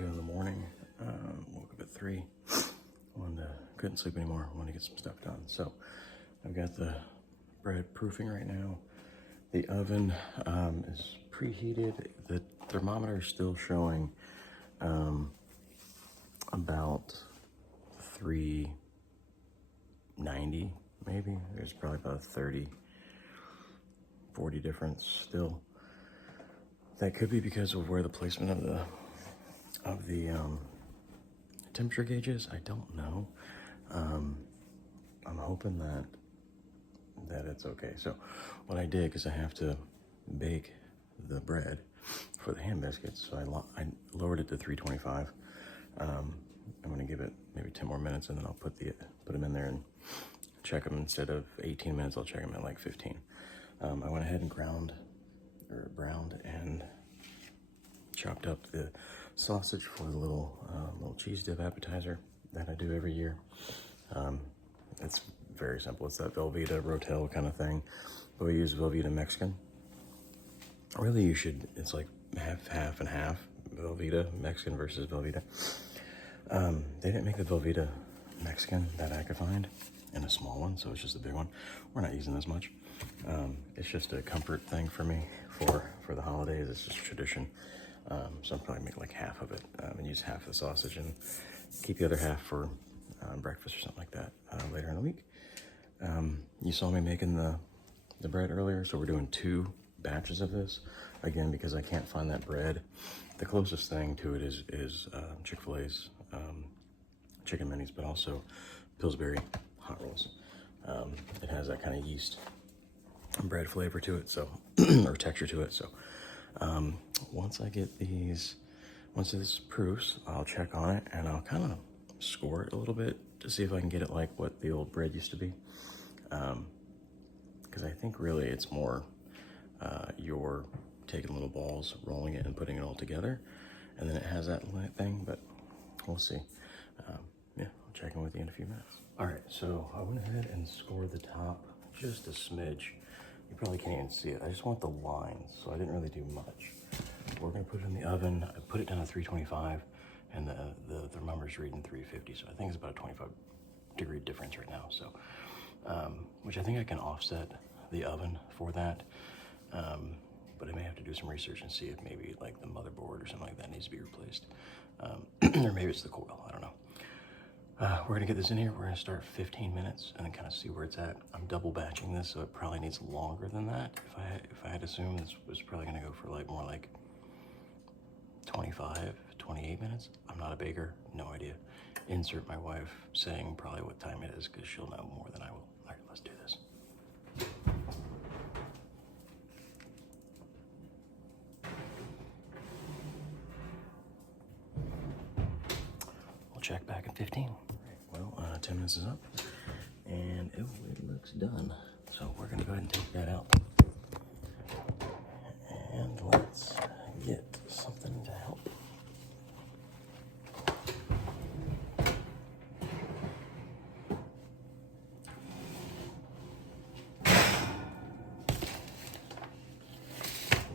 2 in the morning. Woke up at 3. Couldn't sleep anymore. Wanted to get some stuff done. So I've got the bread proofing right now. The oven is preheated. The thermometer is still showing about 390 maybe. There's probably about a 30, 40 difference still. That could be because of where the placement of the temperature gauge is. I don't know. I'm hoping that it's okay. So what I did, because I have to bake the bread for the hand biscuits, so I lowered it to 325. I'm gonna give it maybe 10 more minutes, and then I'll put them in there and check them. Instead of 18 minutes, I'll check them at like 15. I went ahead and browned and chopped up the sausage for the little cheese dip appetizer that I do every year. It's very simple. It's that Velveeta Rotel kind of thing, but we use Velveeta Mexican. Really, it's like half and half Velveeta Mexican versus Velveeta. They didn't make the Velveeta Mexican that I could find in a small one, so it's just a big one. We're not using this much. It's just a comfort thing for me for the holidays. It's just tradition. So I'll probably make like half of it and use half the sausage and keep the other half for breakfast or something like that later in the week. You saw me making the bread earlier, so we're doing 2 batches of this. Again, because I can't find that bread. The closest thing to it is Chick-fil-A's chicken minis, but also Pillsbury hot rolls. It has that kind of yeast bread flavor to it, so or texture to it. So once this proofs, I'll check on it and I'll kind of score it a little bit to see if I can get it like what the old bread used to be. Because I think really it's more you're taking little balls, rolling it, and putting it all together, and then it has that thing. But we'll see. Yeah, I'll check in with you in a few minutes. All right, so I went ahead and scored the top just a smidge. You probably can't even see it. I just want the lines, so I didn't really do much. We're gonna put it in the oven. I put it down to 325, and the thermometer's reading 350, so I think it's about a 25-degree difference right now. So, which I think I can offset the oven for that. But I may have to do some research and see if maybe like the motherboard or something like that needs to be replaced. Or maybe it's the coil, I don't know. We're gonna get this in here. We're gonna start 15 minutes and then kind of see where it's at. I'm double batching this, so it probably needs longer than that. If I had assumed, this was probably gonna go for more like 25, 28 minutes. I'm not a baker, no idea. Insert my wife saying probably what time it is, because she'll know more than I will. All right, let's do this. We'll check back in 15. Well, 10 minutes is up, and it looks done. So we're gonna go ahead and take that out. And let's get something to help.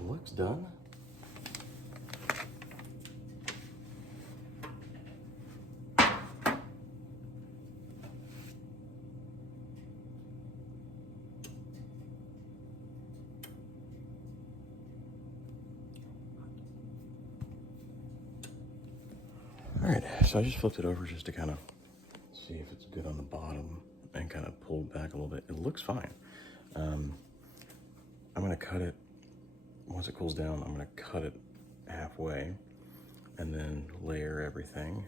Looks done. All right, so I just flipped it over just to kind of see if it's good on the bottom and kind of pulled back a little bit. It looks fine. I'm gonna cut it, once it cools down, I'm gonna cut it halfway and then layer everything.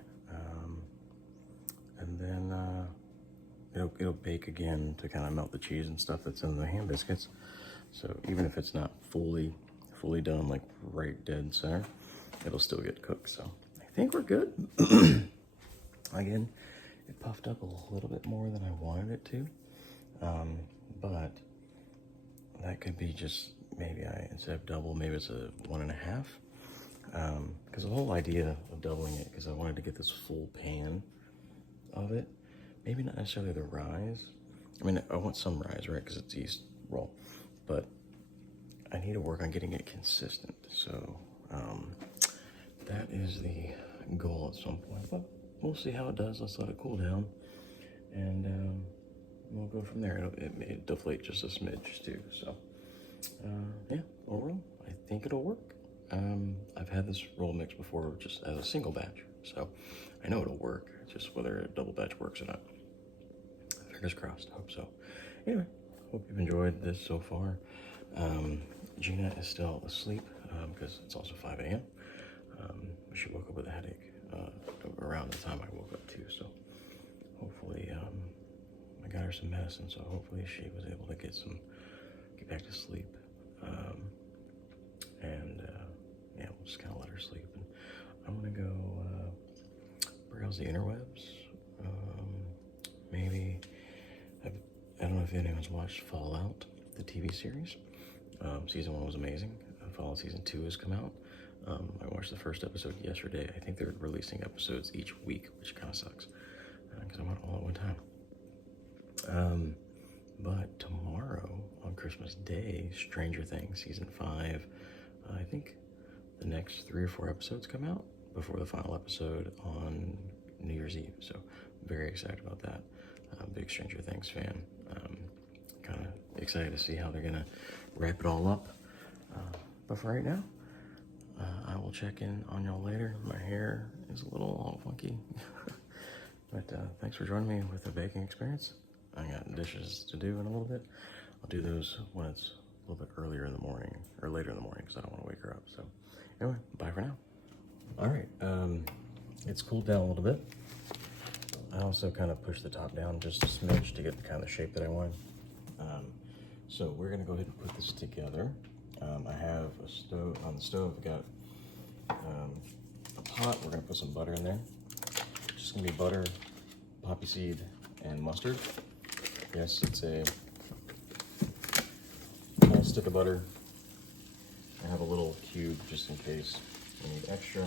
And then it'll bake again to kind of melt the cheese and stuff that's in the hand biscuits. So even if it's not fully done, like right dead center, it'll still get cooked. So I think we're good. Again, it puffed up a little bit more than I wanted it to, but that could be just maybe instead of double, maybe it's a 1.5. Because the whole idea of doubling it, because I wanted to get this full pan of it, maybe not necessarily the rise. I mean, I want some rise, right? Because it's yeast roll, but I need to work on getting it consistent. So that is the goal at some point, but we'll see how it does. Let's let it cool down, and we'll go from there. It may deflate just a smidge too. So yeah, overall, I think it'll work. I've had this roll mix before just as a single batch, so I know it'll work. It's just whether a double batch works or not. Fingers crossed, hope so. Anyway, hope you've enjoyed this so far. Gina is still asleep because it's also 5 a.m. She woke up with a headache around the time I woke up too, so hopefully I got her some medicine, so hopefully she was able to get back to sleep. Yeah, we'll just kind of let her sleep. And I'm gonna go browse the interwebs. Maybe I don't know if anyone's watched Fallout, the TV series. Season 1 was amazing. Fallout Season 2 has come out. I watched the first episode yesterday. I think they're releasing episodes each week, which kind of sucks because I want all at one time. But tomorrow on Christmas Day, Stranger Things Season 5, I think the next 3 or 4 episodes come out before the final episode on New Year's Eve. So very excited about that. Big Stranger Things fan. Kind of excited to see how they're gonna wrap it all up. But for right now, I will check in on y'all later. My hair is a little all funky. But thanks for joining me with the baking experience. I got dishes to do in a little bit. I'll do those when it's a little bit earlier in the morning, or later in the morning, because I don't want to wake her up. So anyway, bye for now. All right, it's cooled down a little bit. I also kind of pushed the top down just a smidge to get the kind of shape that I wanted. So we're gonna go ahead and put this together. I have a stove. On the stove, I've got a pot. We're gonna put some butter in there. It's just gonna be butter, poppy seed, and mustard. Yes, it's a small stick of butter. I have a little cube just in case we need extra.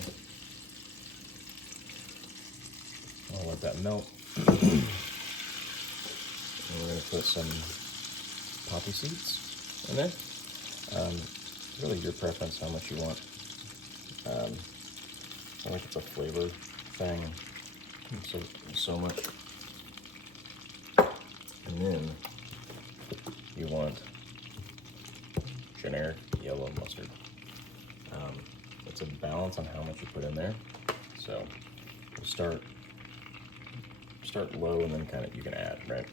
I'll let that melt. And we're gonna put some poppy seeds in there. Really your preference how much you want. I think it's a flavor thing, so much. And then you want generic yellow mustard. It's a balance on how much you put in there. So you start low and then kind of you can add, right?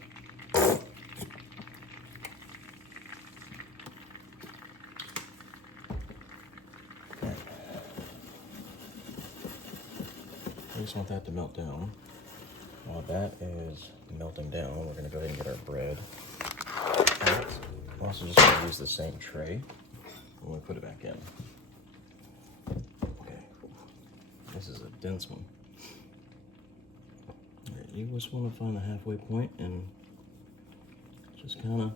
I just want that to melt down. While that is melting down, we're gonna go ahead and get our bread. I'm also just gonna use the same tray when we put it back in. Okay, this is a dense one. You just want to find a halfway point and just kind of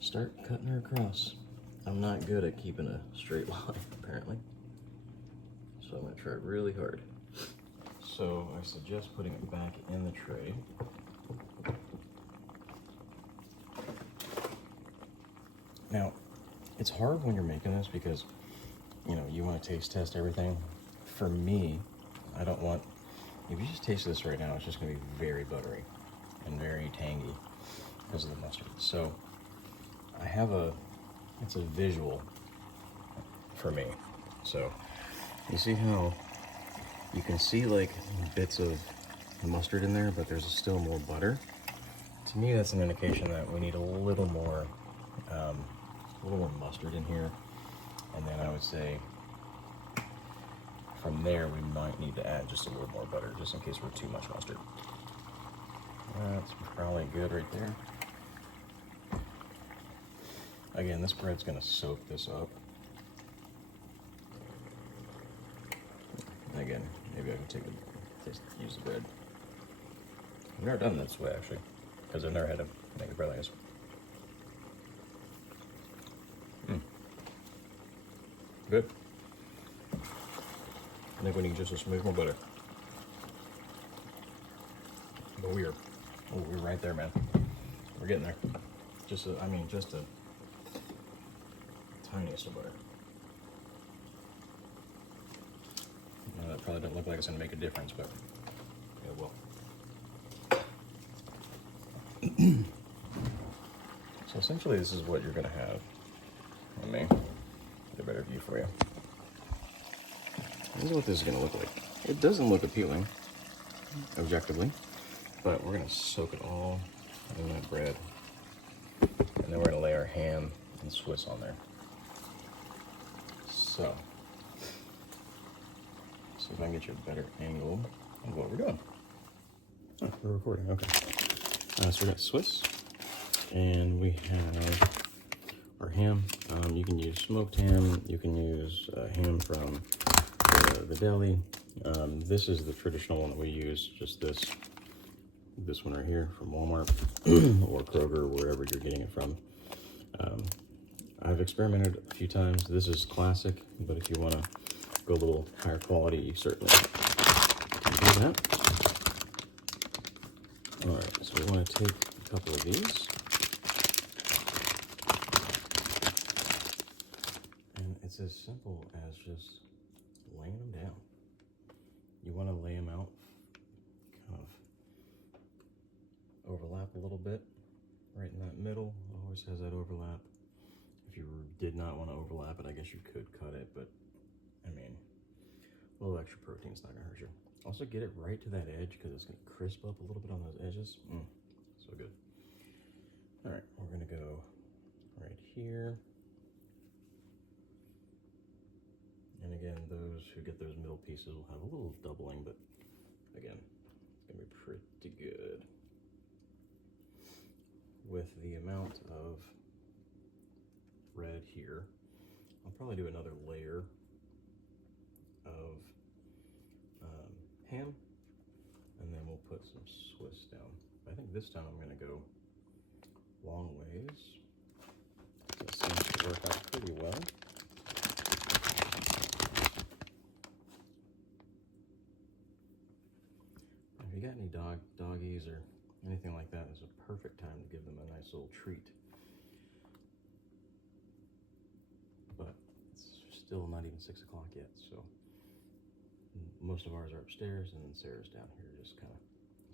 start cutting her across. I'm not good at keeping a straight line, apparently. So I'm gonna try really hard. So I suggest putting it back in the tray. Now, it's hard when you're making this because, you know, you want to taste test everything. For me, I don't want, if you just taste this right now, it's just going to be very buttery and very tangy because of the mustard. So I have it's a visual for me. So you see how you can see like bits of mustard in there, but there's still more butter. To me, that's an indication that we need a little more mustard in here. And then I would say from there, we might need to add just a little more butter, just in case we're too much mustard. That's probably good right there. Again, this bread's gonna soak this up. Again, maybe I can use the bread. I've never done this way actually, because I've never had to make a bread like this. Good. I think we need just a smidge more butter. But we're right there, man. We're getting there. Just the tiniest of butter. know that probably doesn't look like it's gonna make a difference, but it will. So essentially this is what you're gonna have. Let me get a better view for you. This is what this is gonna look like. It doesn't look appealing, objectively, but we're gonna soak it all in that bread. And then we're gonna lay our ham and Swiss on there. So, see if I can get you a better angle of what we're doing. Oh, we're recording, okay. So we got Swiss, and we have our ham. You can use smoked ham, you can use ham from the deli. This is the traditional one that we use, just this one right here from Walmart or Kroger, wherever you're getting it from. I've experimented a few times. This is classic, but if you want to go a little higher quality, you certainly can do that. All right, so we want to take a couple of these, and it's as simple as just laying them down. You want to lay them out, kind of overlap a little bit, right in that middle. It always has that overlap. If you did not want to overlap it, I guess you could cut it, but I mean, a little extra protein's not gonna hurt you. Also get it right to that edge because it's gonna crisp up a little bit on those edges. So good. All right, we're gonna go right here. And again, those who get those middle pieces will have a little doubling, but again, it's gonna be pretty good. With the amount of bread here, I'll probably do another layer of ham, and then we'll put some Swiss down. I think this time I'm gonna go long ways. That seems to work out pretty well. If you got any doggies or anything like that, it's a perfect time to give them a nice little treat. But it's still not even 6 o'clock yet, so most of ours are upstairs, and then Sarah's down here just kind of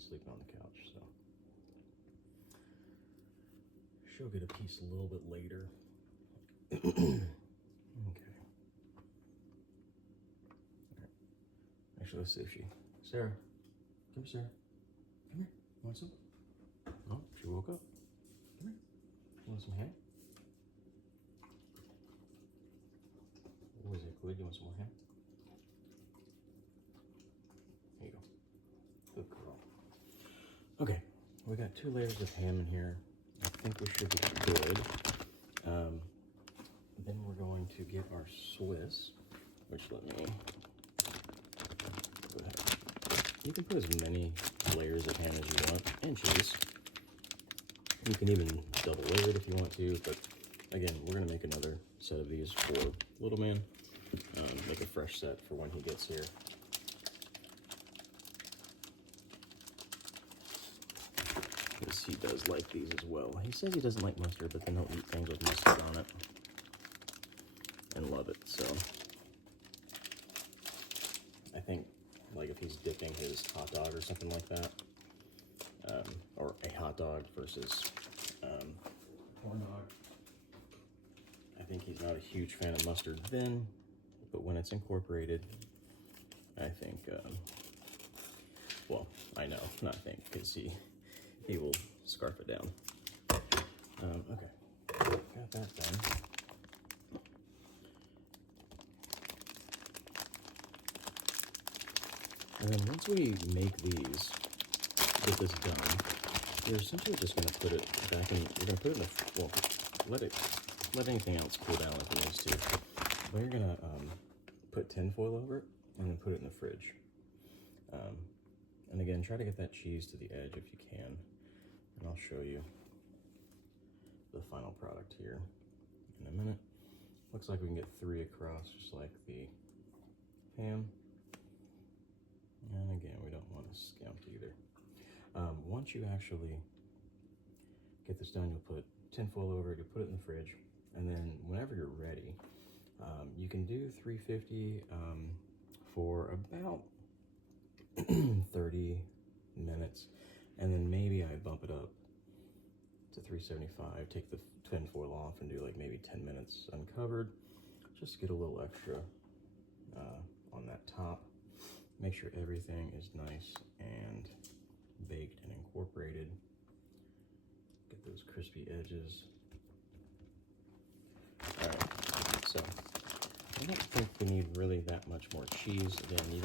sleeping on the couch, so she'll get a piece a little bit later. Okay. All right. Actually, let's see if Sarah, come here, Sarah. Come here. You want some? Oh, she woke up. Come here. You want some ham? What was it, Quid? You want some more ham? There you go. Good girl. Okay, we got 2 layers of ham in here. I think we should be good. Then we're going to get our Swiss, which let me go ahead. You can put as many layers of ham as you want, and cheese. You can even double layer it if you want to, but again, we're gonna make another set of these for little man. Make a fresh set for when he gets here. Because he does like these as well. He says he doesn't like mustard, but then he'll eat things with mustard on it and love it. So I think, like, if he's dipping his hot dog or something like that, or a hot dog versus corn dog, I think he's not a huge fan of mustard then, but when it's incorporated, I think, well, I know, not think, because he will scarf it down. Okay, got that done. And then once we make these, get this done, you're essentially just going to put it back in, you're going to put it in the, well, let anything else cool down like it needs to. But you're going to put tin foil over it and then put it in the fridge. And again, try to get that cheese to the edge if you can. And I'll show you the final product here in a minute. Looks like we can get 3 across, just like the ham. And again, we don't want to skimp either. Once you actually get this done, you'll put tin foil over it, you put it in the fridge, and then whenever you're ready, you can do 350 for about 30 minutes, and then maybe I bump it up to 375, take the tin foil off and do like maybe 10 minutes uncovered, just to get a little extra on that top. Make sure everything is nice and baked and incorporated. Get those crispy edges. All right, so I don't think we need really that much more cheese. Again,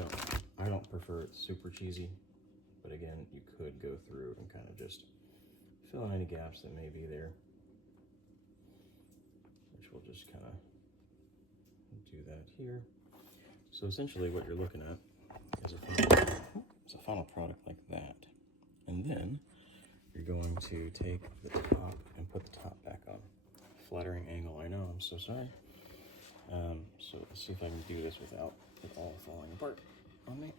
I don't prefer it super cheesy, but again, you could go through and kind of just fill in any gaps that may be there, which we'll just kind of do that here. So essentially what you're looking at is a final product like that. And then you're going to take the top and put the top back on. Flattering angle, I know, I'm so sorry. So let's see if I can do this without it all falling apart on me.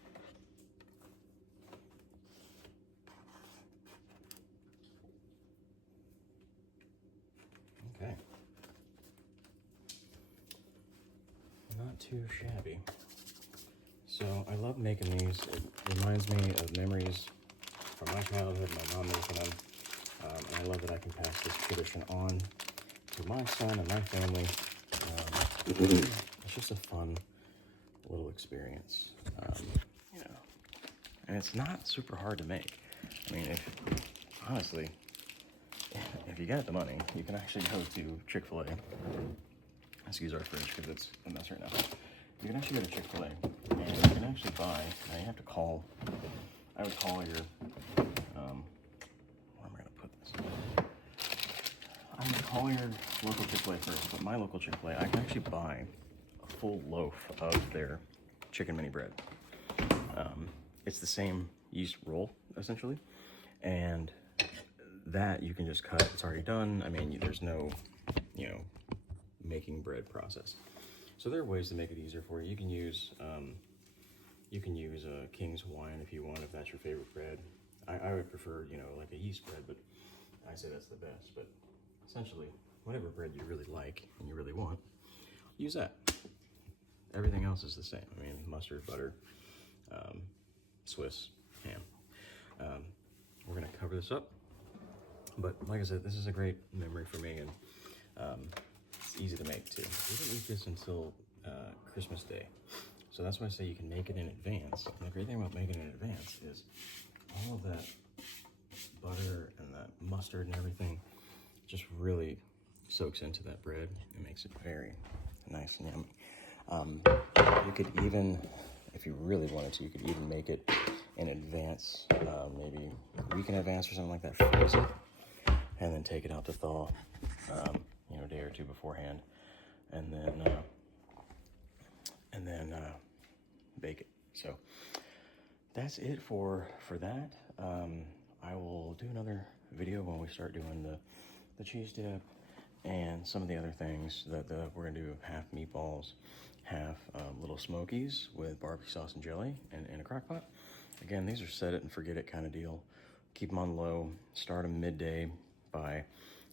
Okay. Not too shabby. So I love making these. It reminds me of memories from my childhood, my mom making them. And I love that I can pass this tradition on to my son and my family. It's just a fun little experience, you know, and it's not super hard to make. I mean, honestly, if you got the money, you can actually go to Chick-fil-A. Excuse our fridge because it's a mess right now. You can actually go to Chick-fil-A and you can actually buy, now you have to call, I would call your, where am I gonna put this? I'm gonna call your local Chick-fil-A first, but my local Chick-fil-A, I can actually buy a full loaf of their chicken mini bread. It's the same yeast roll, essentially, and that you can just cut, it's already done. I mean, there's no, you know, making bread process. So there are ways to make it easier for you. You can use King's Hawaiian if you want, if that's your favorite bread. I would prefer, you know, like a yeast bread, but I say that's the best. But essentially, whatever bread you really like and you really want, use that. Everything else is the same. I mean, mustard, butter, Swiss, ham. We're gonna cover this up. But like I said, this is a great memory for me, and it's easy to make too. We didn't eat this until Christmas Day. So that's why I say you can make it in advance. And the great thing about making it in advance is all of that butter and that mustard and everything just really soaks into that bread and makes it very nice and yummy. You could even, if you really wanted to, you could even make it in advance, maybe a week in advance or something like that, freeze it, and then take it out to thaw, you know, a day or two beforehand, and then bake it. So that's it for that. I will do another video when we start doing the cheese dip and some of the other things that we're gonna do. Half meatballs, half little smokies with barbecue sauce and jelly in a crock pot. Again, these are set it and forget it kind of deal. Keep them on low, start them midday. By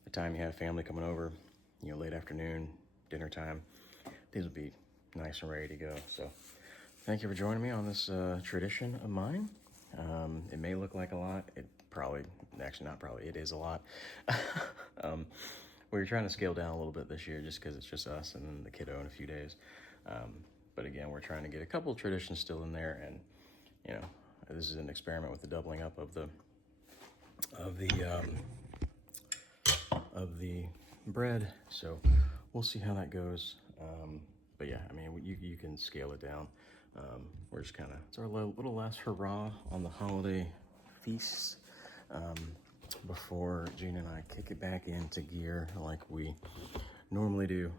the time you have family coming over, you know, late afternoon, dinner time, these will be nice and ready to go. So thank you for joining me on this tradition of mine. It may look like a lot. It probably, actually not probably, it is a lot. We're trying to scale down a little bit this year just because it's just us and then the kiddo in a few days. But again, we're trying to get a couple of traditions still in there, and you know, this is an experiment with the doubling up of the bread, so we'll see how that goes. But yeah, I mean, you can scale it down. We're just kind of, it's our little last hurrah on the holiday feasts before Gina and I kick it back into gear like we normally do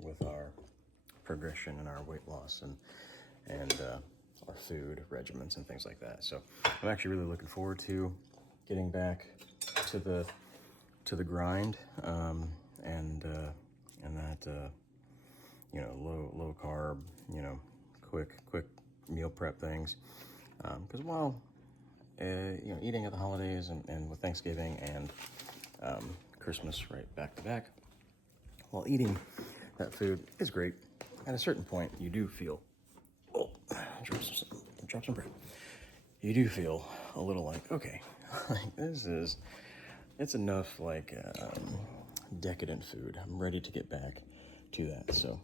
with our progression and our weight loss and our food regimens and things like that. So I'm actually really looking forward to getting back to the grind and that you know, low carb, you know, quick meal prep things, because while you know, eating at the holidays and with Thanksgiving and Christmas right back to back, while eating that food is great, at a certain point you do feel, oh, drop some bread. You do feel a little like, okay, like it's enough like decadent food. I'm ready to get back to that. So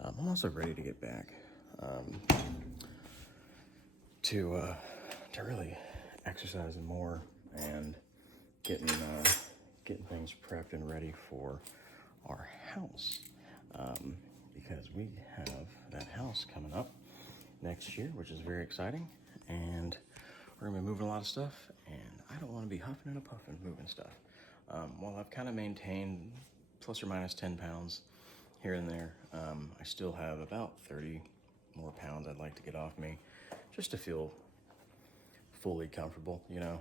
I'm also ready to get back to really exercising more and getting things prepped and ready for our house, because we have that house coming up next year, which is very exciting, and we're gonna be moving a lot of stuff, and I don't want to be huffing and puffing moving stuff. While I've kind of maintained plus or minus 10 pounds here and there, I still have about 30 more pounds I'd like to get off me, just to feel fully comfortable, you know.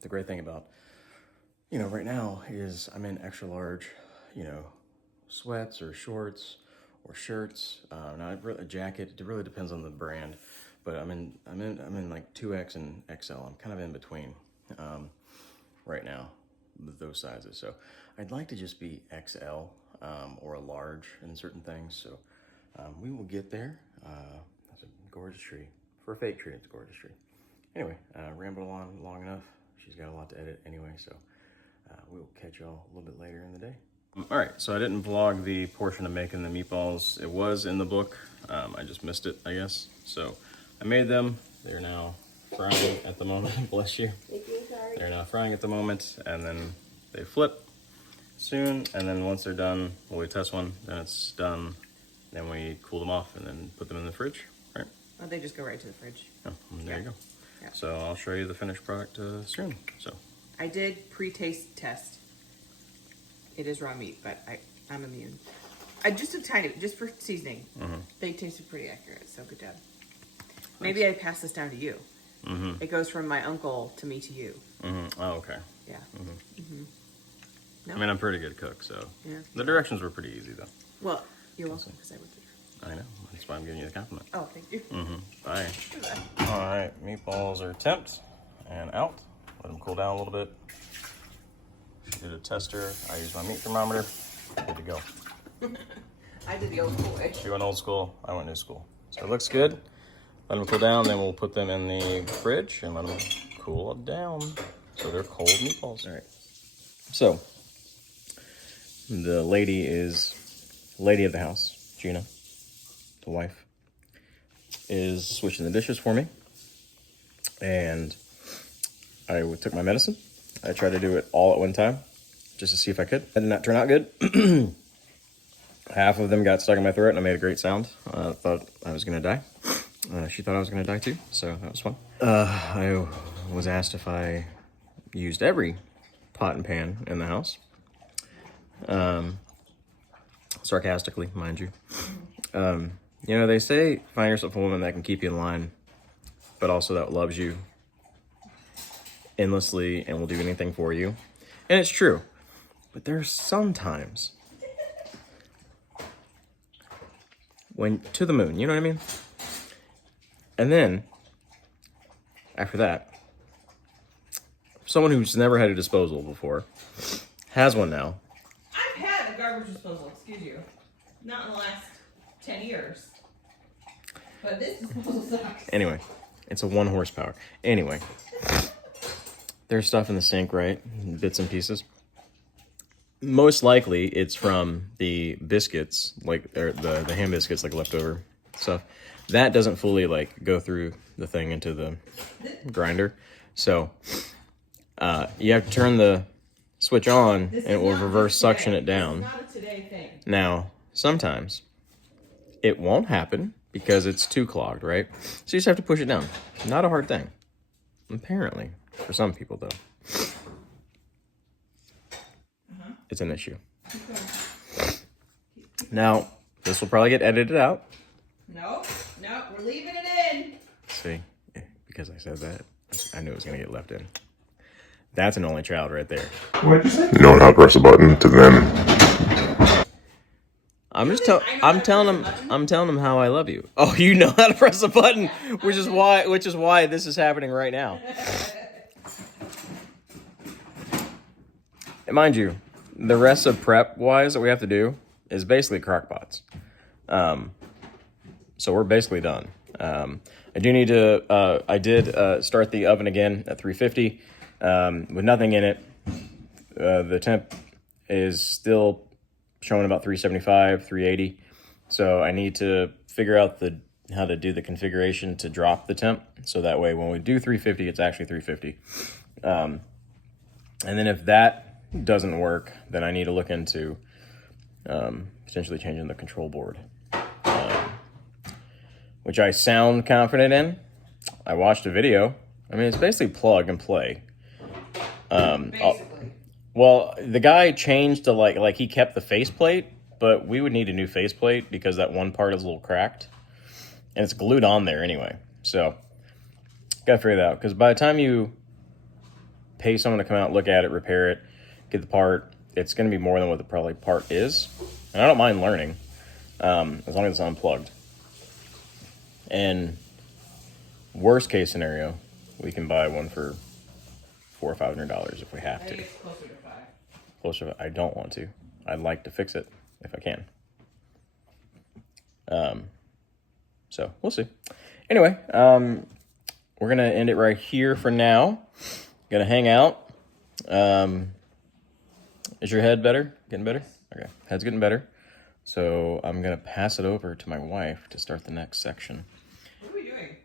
The great thing about, you know, right now is I'm in extra large, you know, sweats or shorts or shirts. Now a jacket, it really depends on the brand, but I'm in like 2X and XL. I'm kind of in between right now with those sizes. So I'd like to just be XL or a large in certain things. So we will get there. That's a gorgeous tree. For a fake tree, it's a gorgeous tree. Anyway, rambled on long enough. She's got a lot to edit anyway, so we will catch y'all a little bit later in the day. All right, so I didn't vlog the portion of making the meatballs. It was in the book. I just missed it, I guess. So I made them. They're now frying at the moment. Bless you. Thank you, sorry. They're now frying at the moment, and then they flip soon. And then once they're done, well, we test one, then it's done. Then we cool them off and then put them in the fridge, right? Oh, they just go right to the fridge. Oh, there you go. Yeah. So I'll show you the finished product soon. So I did pre-taste test. It is raw meat, but I'm immune. Just a tiny, just for seasoning. They tasted pretty accurate, so good job. Maybe I pass this down to you. It goes from my uncle to me to you. Oh, okay. Yeah. No? I mean, I'm a pretty good cook, so Yeah. the directions were pretty easy, though. Well, you're welcome, because I would do. I know. That's why I'm giving you the compliment. Oh, thank you. Bye. All right, meatballs are temped and out. Let them cool down a little bit. Did a tester. I used my meat thermometer. Good to go. I did the old school way. She went old school. I went new school. So it looks good. Let them cool down. Then we'll put them in the fridge and let them cool down. So they're cold meatballs. All right. So the lady of the house, Gina, the wife, is switching the dishes for me. And I took my medicine. I tried to do it all at one time just to see if I could. That did not turn out good. Half of them got stuck in my throat and I made a great sound. I thought I was going to die. She thought I was going to die too, so that was fun. I was asked if I used every pot and pan in the house. Sarcastically, mind you. You know, they say find yourself a woman that can keep you in line, but also that loves you endlessly and will do anything for you. And it's true. But there's sometimes when to the moon, you know what I mean? And then after that, someone who's never had a disposal before has one now. I've had a garbage disposal, excuse you. Not in the last 10 years. But this disposal sucks. Anyway, it's a 1 horsepower. Anyway, there's stuff in the sink, right? Bits and pieces. Most likely it's from the biscuits, like or the ham biscuits, like leftover stuff. That doesn't fully like go through the thing into the grinder. So you have to turn the switch on and it will reverse suction it down. This is not a today thing. Now, sometimes it won't happen because it's too clogged, right? So you just have to push it down. Not a hard thing. Apparently, for some people though. It's an issue. Now, this will probably get edited out. No, we're leaving it in. See, because I said that, I knew it was going to get left in. That's an only child right there. What'd you say? Knowing how to press a button to then. I'm telling him how I love you. Oh, you know how to press a button, which is why this is happening right now. And mind you, the rest of prep-wise that we have to do is basically crock pots. So we're basically done. I do need to, I did start the oven again at 350 with nothing in it. The temp is still showing about 375, 380. So I need to figure out how to do the configuration to drop the temp. So that way when we do 350, it's actually 350. And then if that doesn't work, then I need to look into potentially changing the control board, which I sound confident in. I watched a video. I mean, it's basically plug and play. Basically. Well, the guy changed to like he kept the faceplate, but we would need a new faceplate because that one part is a little cracked. And it's glued on there anyway. So, gotta figure that out. Because by the time you pay someone to come out, look at it, repair it, get the part, it's gonna be more than what the probably part is. And I don't mind learning, as long as it's unplugged. And worst case scenario, we can buy one for $400 or $500 if we have I to. think it's closer to 5. Closer, I don't want to. I'd like to fix it if I can. So we'll see. Anyway, we're gonna end it right here for now. Gonna hang out. Is your head better? Getting better? Okay, head's getting better. So I'm gonna pass it over to my wife to start the next section. What are we doing?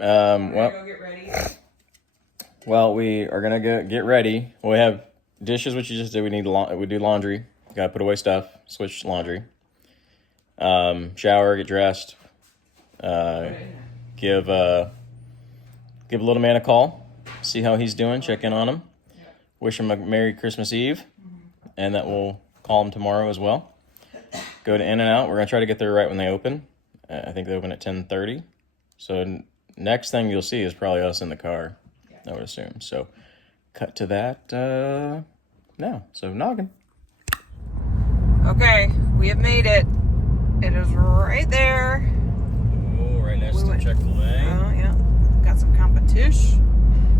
Well, Go get ready. well, we are gonna get ready. We have dishes, which you just did. We do laundry. Gotta put away stuff. Switch laundry. Shower, get dressed. Give a little man a call. See how he's doing. Check in on him. Yeah. Wish him a Merry Christmas Eve, and that we'll call him tomorrow as well. Go to In-N-Out. We're gonna try to get there right when they open. I think they open at 10:30. So next thing you'll see is probably us in the car. Yeah. I would assume. So cut to that now. So noggin. Okay, we have made it. It is right there. Oh, right next to Chick-fil-A. Oh, yeah. Got some competition.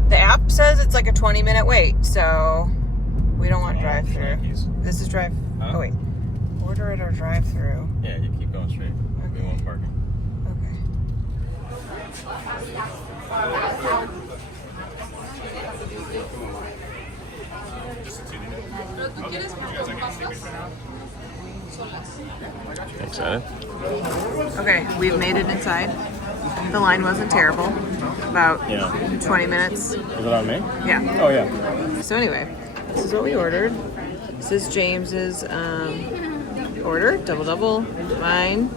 The app says it's like a 20-minute wait, so we don't want drive-through. This is drive. Huh? Oh, wait. Order it or drive-through. Yeah, you keep going straight. We Okay. want parking. Excited? Okay, we've made it inside. The line wasn't terrible. About 20 minutes. Is it on me? Yeah. Oh, yeah. So anyway, this is what we ordered. This is James's order, double, mine.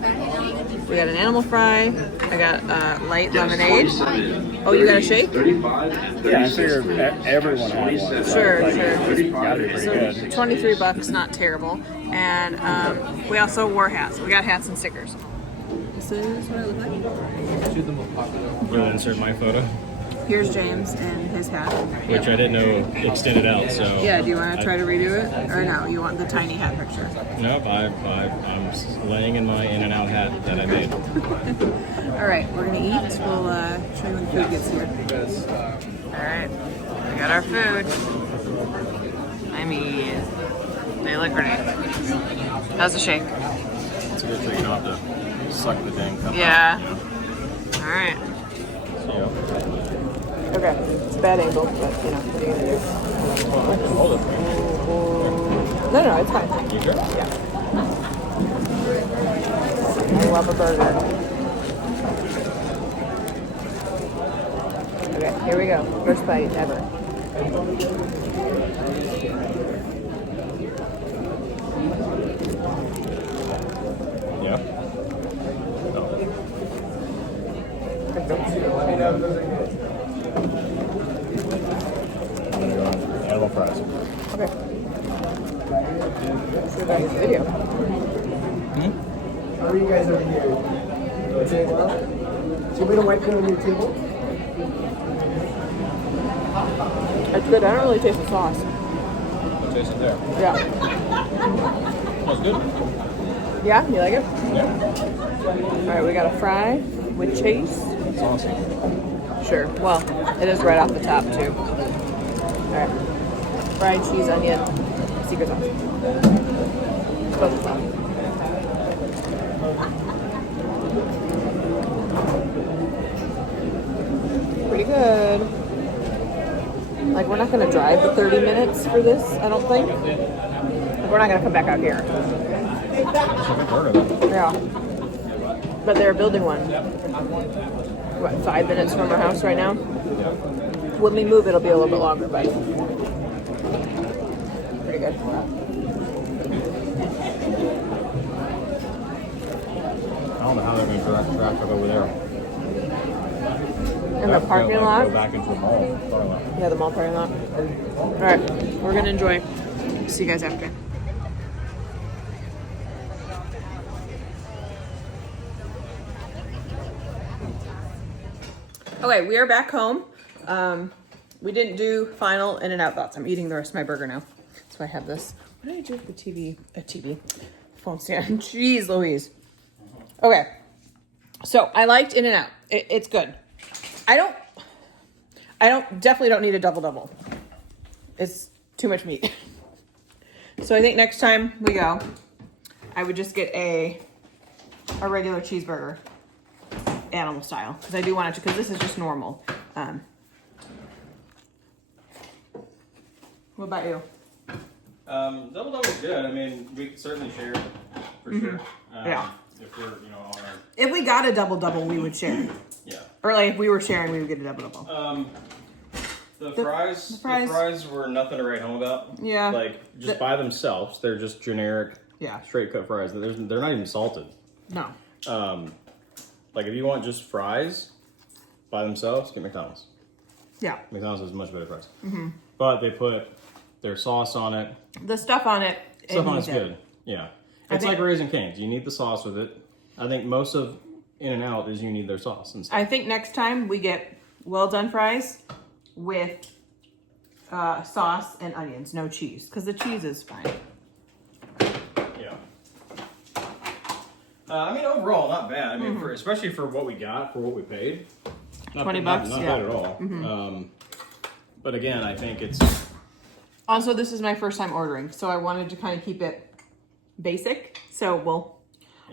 We got an animal fry. I got light lemonade. Oh, you got a shake? Yeah, I figured everyone had one. Sure. Gotta be pretty So good. $23, not terrible. And we also wore hats. We got hats and stickers. This is what I look like. You'll insert my photo, Here's James and his hat. which I didn't know extended out, so... Yeah, do you want to try to redo it? Or no, you want the tiny hat picture? Nope, I'm laying in my In-N-Out hat that I made. All right, we're gonna eat. We'll show you when the food gets here. All right, we got our food. I mean, they look great. How's the shake? It's a good thing you don't have to suck the dang cup Yeah. out. All right. Yeah. Okay, it's a bad angle, but you know, what are you gonna do? Hold it. No, it's fine. You sure? Yeah. I love a burger. Okay, here we go. First bite ever. Yeah? Animal fries. Okay. See you guys in the video. How are you guys over here? Doing well? Do you want me to wipe it on your table? It's good. I don't really taste the sauce. What taste is there? Yeah. Smells good. Yeah? You like it? Yeah. All right, we got a fry with chase. It's awesome. Sure. Well, it is right off the top, too. All right. Fried cheese, onion, secret sauce. Both of them. good. Like, we're not gonna drive the 30 minutes for this, I don't think. Like, we're not gonna come back out here. Yeah. But they're building one. What, 5 minutes from our house right now? When we move, it'll be a little bit longer, but pretty good. I don't know how they're going to direct traffic over there. In the parking lot? Go back into the mall. Yeah, the mall parking lot. All right, we're gonna enjoy. See you guys after. Okay, we are back home. We didn't do final In-N-Out thoughts. I'm eating the rest of my burger now. So I have this. What did I do with the TV? Phone stand. Jeez Louise. Okay. So I liked In-N-Out. It's good. I definitely don't need a double. It's too much meat. So I think next time we go, I would just get a regular cheeseburger, animal style, because I do want it to, because this is just normal. What about you? Double is good. I mean, we could certainly share for sure. Yeah. If we're, on our... If we got a double, we would share. Yeah. Or like if we were sharing, we would get a double. The fries were nothing to write home about. Yeah. Like, just by themselves, they're just generic, yeah, straight cut fries. They're not even salted. No. Like, if you want just fries by themselves, get McDonald's. Yeah. McDonald's has much better fries. Mm-hmm. But they put their sauce on it. The stuff on it. Stuff on it's good. Yeah. It's like Raising Cane's. You need the sauce with it. I think most of In-N-Out is you need their sauce and stuff. I think next time we get well done fries with sauce and onions, no cheese, because the cheese is fine. Yeah. I mean, overall, not bad. I mean, especially for what we got, for what we paid. $20, not yeah. bad at all. But again, I think it's... Also, this is my first time ordering, so I wanted to kind of keep it basic. So we'll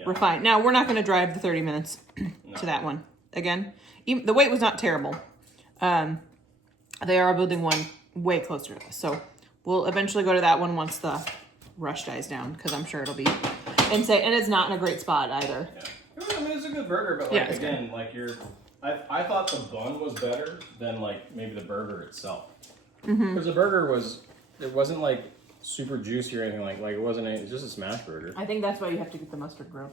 refine. Now, we're not going to drive the 30 minutes to that one again. Even, the wait was not terrible. They are building one way closer to us. So we'll eventually go to that one once the rush dies down, because I'm sure it'll be insane. And it's not in a great spot either. Yeah. I mean, it's a good burger, but like, again, like I thought the bun was better than like maybe the burger itself. Because the burger it wasn't like super juicy or anything like it wasn't it's just a smash burger. I think that's why you have to get the mustard grilled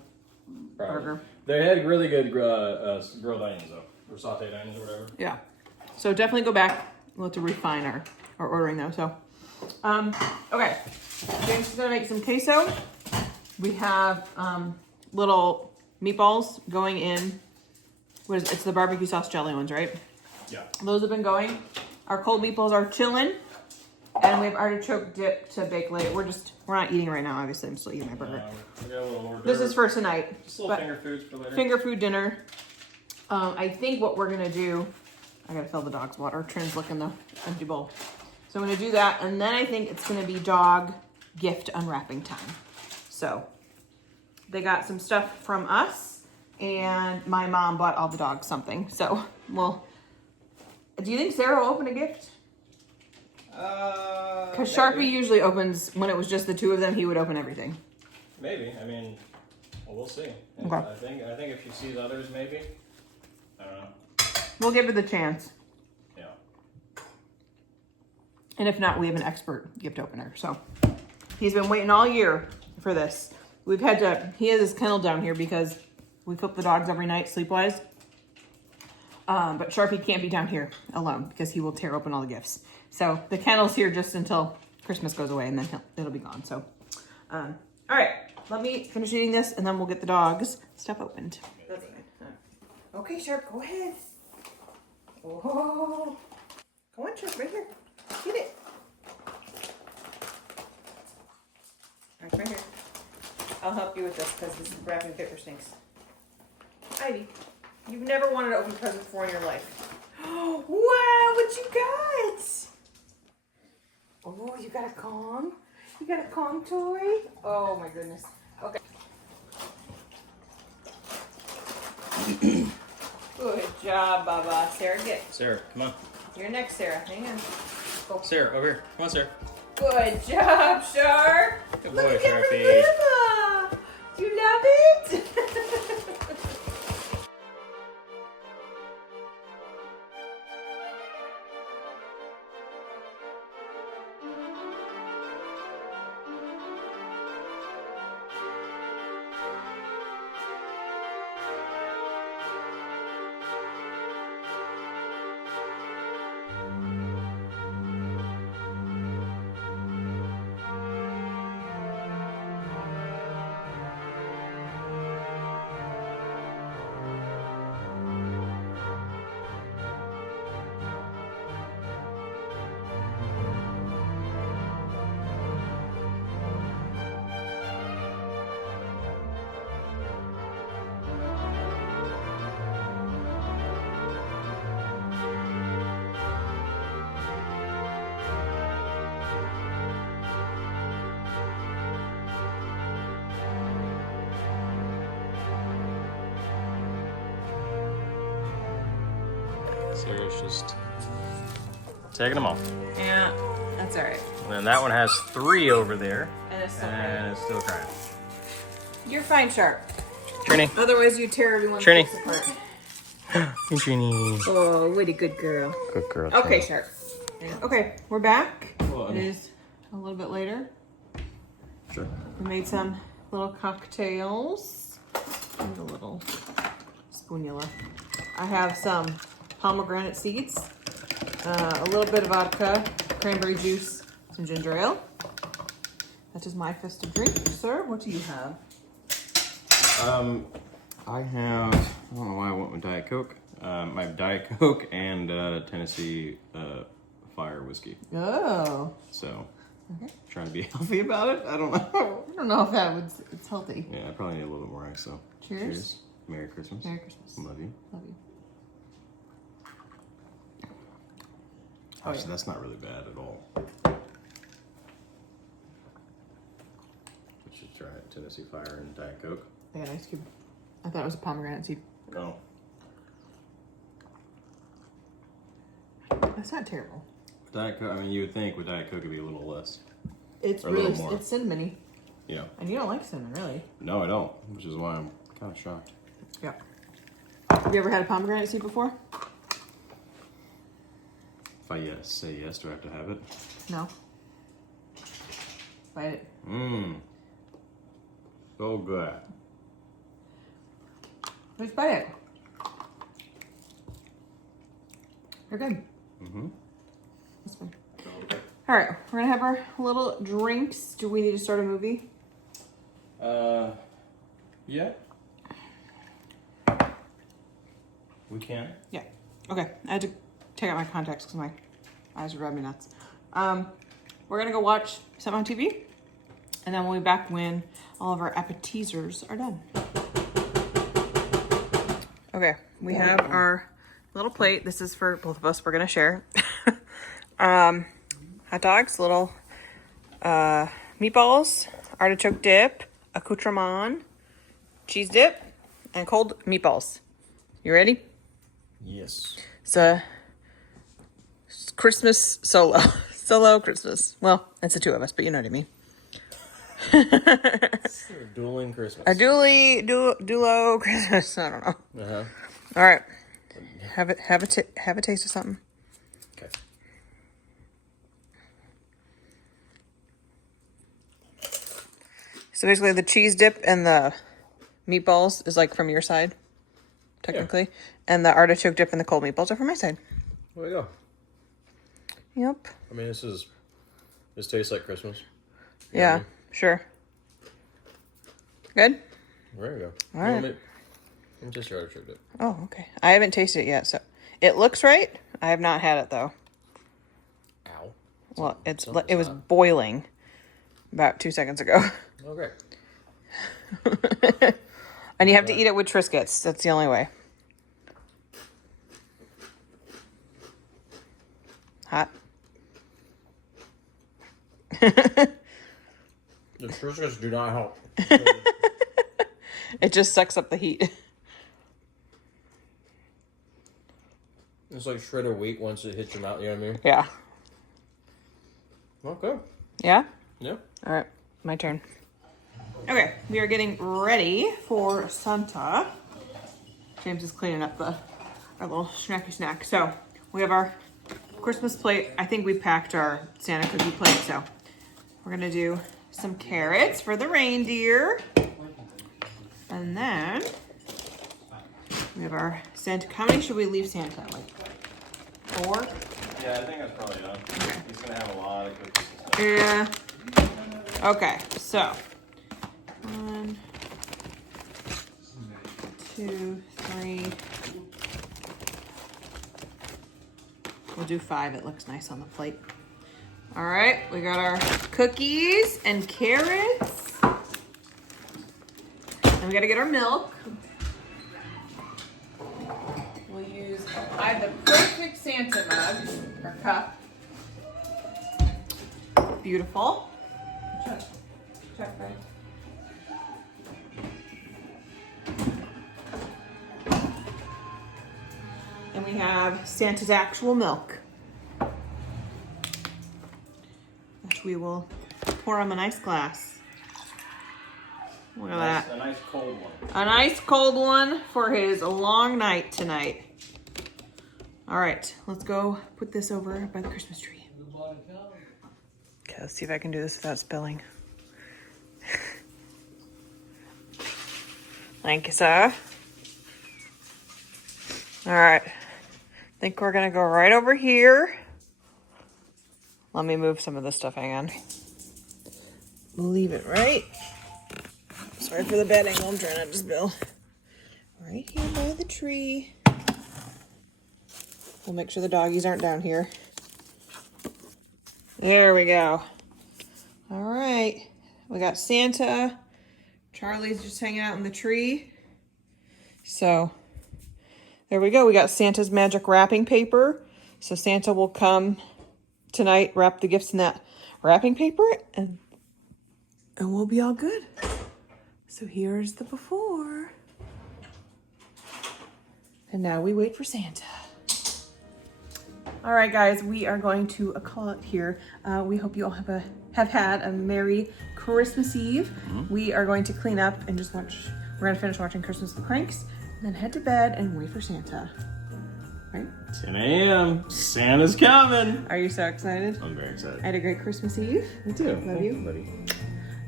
burger. They had really good grilled onions though, or sauteed onions or whatever. Yeah. So definitely go back. We'll have to refine our ordering though. So, okay. James is gonna make some queso. We have little meatballs going in. It's the barbecue sauce jelly ones, right? Yeah. Those have been going. Our cold meatballs are chilling. And we have artichoke dip to bake later. We're not eating right now, obviously. I'm still eating my burger. We got a little hors d'oeuvre. This is for tonight. Just little finger foods for later. Finger food dinner. I think what we're gonna do, I gotta fill the dog's water. Trin's looking the empty bowl. So I'm gonna do that, and then I think it's gonna be dog gift unwrapping time. So they got some stuff from us, and my mom bought all the dogs something. So do you think Sarah will open a gift? Because Sharpie usually opens, when it was just the two of them, he would open everything. Maybe. I mean, well, we'll see. Okay. I think if she sees others, maybe. I don't know. We'll give her the chance. Yeah. And if not, we have an expert gift opener. So he's been waiting all year for this. He has his kennel down here because we flip the dogs every night sleep-wise. But Sharpie can't be down here alone because he will tear open all the gifts. So the kennel's here just until Christmas goes away, and then it'll be gone. So, all right, let me finish eating this, and then we'll get the dogs stuff opened. That's fine. Okay, Sharp, go ahead. Oh, go on, Sharp, right here. Get it. Right here. I'll help you with this because this wrapping paper stinks. Ivy, you've never wanted to open a present before in your life. Wow, what you got? Oh, you got a Kong? You got a Kong toy? Oh my goodness. Okay. Good job, Baba. Sarah, get. Sarah, come on. You're next, Sarah. Hang on. Go. Sarah, over here. Come on, Sarah. Good job, Sharp. Good Look boy, at that Sharpie. Mama. Do you love it? Sarah's just taking them off. Yeah, that's all right. And then that one has 3 over there. And it's still And it's still crying. You're fine, Sharp. Trini. Otherwise, you tear everyone's Trini. face apart. Hey, Trini. Oh, what a good girl. Good girl. Okay, Trini. Sharp. Okay, we're back. Well, I It mean- is a little bit later. Sure. We made some little cocktails. And a little spoonula. I have some pomegranate seeds, a little bit of vodka, cranberry juice, some ginger ale. That is my festive drink. Sir, what do you have? I have, I don't know why I went with Diet Coke. My Diet Coke and Tennessee Fire whiskey. Oh. So, Okay. trying to be healthy about it. I don't know. I don't know if that would, it's healthy. Yeah, I probably need a little bit more ice, so. Cheers. Merry Christmas. Merry Christmas. Love you. Love you. Actually, yeah. that's not really bad at all. We should try it. Tennessee Fire and Diet Coke. They got ice cube. I thought it was a pomegranate seed. No. That's not terrible. Diet Coke, I mean, you would think with Diet Coke it'd be a little less. It's Or a little really, more. it's cinnamony. Yeah. And you don't like cinnamon, really. No, I don't, which is why I'm kind of shocked. Yeah. Have you ever had a pomegranate seed before? If I say yes, do I have to have it? No. Bite it. Mmm. So good. Just bite it. You're good. Mm-hmm. That's fine. All right, we're gonna have our little drinks. Do we need to start a movie? Yeah. We can. Yeah. Okay, I had to take out my contacts because my eyes are driving me nuts. We're gonna go watch something on TV, and then we'll be back when all of our appetizers are done. Okay, we have our little plate. This is for both of us. We're gonna share. Hot dogs, little meatballs, artichoke dip, accoutrement, cheese dip, and cold meatballs. You ready? Yes. It's a Christmas solo. Solo Christmas. Well, it's the two of us, but you know what I mean. Dueling Christmas. A duo Christmas. I don't know. Uh-huh. All right. Have a taste of something. Okay. So basically the cheese dip and the meatballs is like from your side, technically. Yeah. And the artichoke dip and the cold meatballs are from my side. There we go. Yep. I mean, this tastes like Christmas. Yeah, sure. Good? There we go. All right. Let me taste your artichoke dip. Oh, okay. I haven't tasted it yet, so it looks right. I have not had it though. Ow. Well, it was boiling about 2 seconds ago. Okay. And you have to eat it with Triscuits. That's the only way. Hot. The Triscuits do not help. It just sucks up the heat. It's like shredder wheat once it hits your mouth, you know what I mean? Yeah. Okay. Yeah? Yeah. All right, my turn. Okay, we are getting ready for Santa. James is cleaning up our little snacky snack. So we have our Christmas plate. I think we packed our Santa cookie plate. So we're gonna do some carrots for the reindeer. And then we have our Santa. How many should we leave Santa? Like 4? Yeah, I think that's probably enough. Okay. He's gonna have a lot of cookies and stuff. Yeah. Okay, so 1, 2, 3. We'll do 5. It looks nice on the plate. All right, we got our cookies and carrots. And we gotta get our milk. We'll use, I have the perfect Santa mug or cup. Beautiful. Check right. And we have Santa's actual milk, which we will pour on a nice glass. Look at that. A nice cold one. A nice cold one for his long night tonight. All right, let's go put this over by the Christmas tree. Okay, let's see if I can do this without spilling. Thank you, sir. All right, I think we're gonna go right over here. Let me move some of this stuff, hang on. Leave it right. Sorry for the bad angle, I'm trying not to spill. Right here by the tree. We'll make sure the doggies aren't down here. There we go. All right, we got Santa. Charlie's just hanging out in the tree. So there we go. We got Santa's magic wrapping paper. So Santa will come tonight, wrap the gifts in that wrapping paper, and we'll be all good. So here's the before. And now we wait for Santa. All right, guys, we are going to call it here. We hope you all have had a Merry Christmas Eve. We are going to clean up and just watch. We're gonna finish watching Christmas with the Cranks, and then head to bed and wait for Santa. Right? 10 a.m. Santa's coming. Are you so excited? I'm very excited. I had a great Christmas Eve. Me too. Love Thank you. buddy.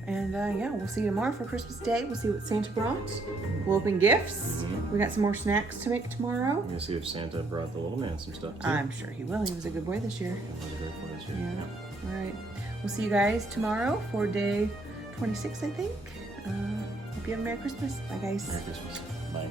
And yeah, we'll see you tomorrow for Christmas Day. We'll see what Santa brought. We'll open gifts. We got some more snacks to make tomorrow. We're gonna see if Santa brought the little man some stuff too. I'm sure he will. He was a good boy this year. That was a great one this year. Yeah. All right. We'll see you guys tomorrow for day 26, I think. Hope you have a Merry Christmas. Bye, guys. Merry Christmas. Bye.